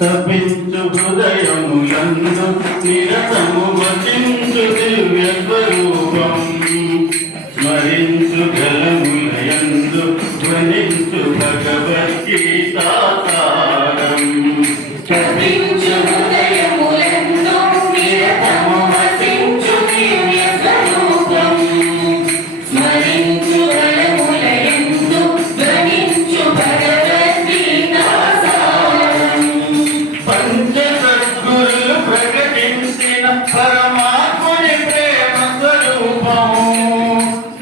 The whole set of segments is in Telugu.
తపించు హృదయములందు నిరతము వచించు దివ్య స్వరూపం స్మరించు గలములయందు ధ్వనించు భగవద్గీతా సారం తపించు హృదయములందు నిరతము వచించు దివ్య స్వరూపం స్మరించు గలములయందు ధ్వనించు భగవద్గీతా పంచసద్గురులు ప్రకటించిన పరమాత్ముని ప్రేమ స్వరూపము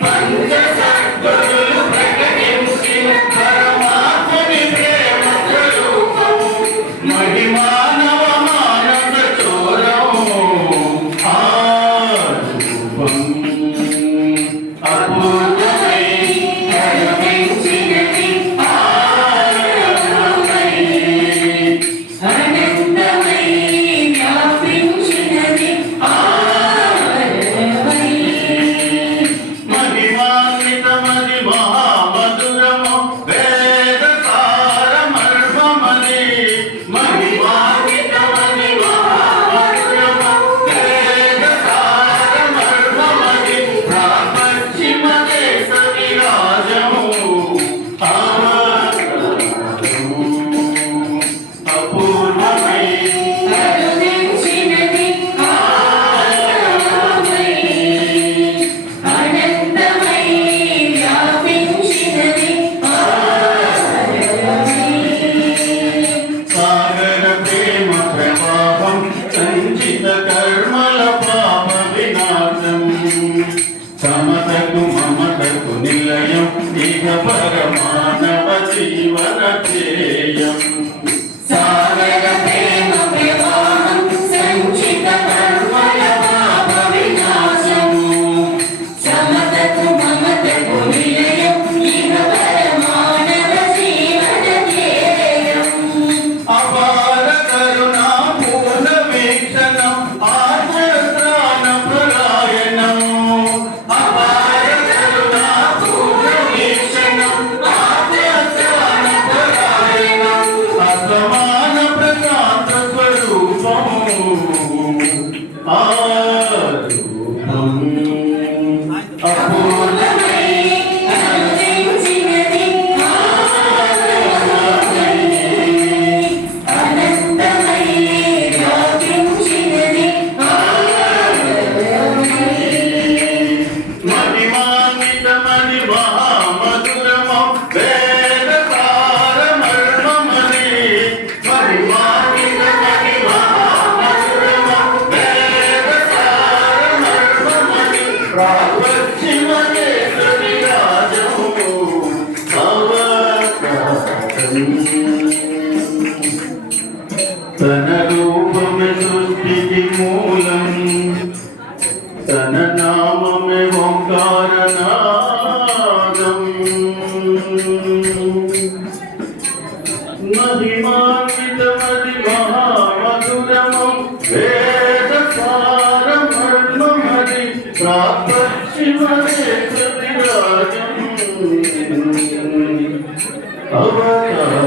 పంచసద్గురులు ప్రకటించిన పరమాత్ముని ప్రేమ స్వరూపము మహిమానవ మానస చోరము ఆ రూపం అపూర్వమై కరుణించినది ఆనందమై అనంతమై వ్యాపించినది ఆనందమై మహిమాన్వితమది మహామధురము వేద సారమర్మమది మహిమాన్వితమది మహామధురము వేద సారమర్మమది ప్రాపశ్చిమ దేశ విరాజము అపూర్వమై కరుణించినది ఆనందమై అనంతమై వ్యాపించినది ఆనందమై సాగర ప్రేమ ప్రవాహం సంచిత కర్మల పాప వినాశం సమతకు మమతకు నిలయం ఇక పరమానవ జీవన ధ్యేయం సాగర ప్రేమ ప్రవాహం సంచిత కర్మల పాప వినాశము సమతకు మమతకు నిలయం ఇహ పరమానవ జీవన ధ్యేయం అపార కరుణా పూర్ణ వీక్షణం ఆత్మస్థాన పరాయణం అపార కరుణా పూర్ణ వీక్షణం ఆత్మస్థాన పరాయణం అసమాన ప్రశాంత స్వరూపము ఆ రూపం అపూర్ణమై కరుణించినది ఆనందమై అనంతమై వ్యాపించినది ఆనందమై మహిమాన్వితమది మహామధురము వేద సారమర్మమది మహిమాన్వితమది మహామధురము వేద సారమర్మమది ప్రాపశ్చిమ దేశ విరాజము అవకాశం తన రూపమే సృష్టికి మూలం తన నామమే ఓంకారనాదం మహిమాన్వితమది మహామధురము వేద సారమర్మమది ప్రాపశ్చిమ దేశ విరాజం అవకాశం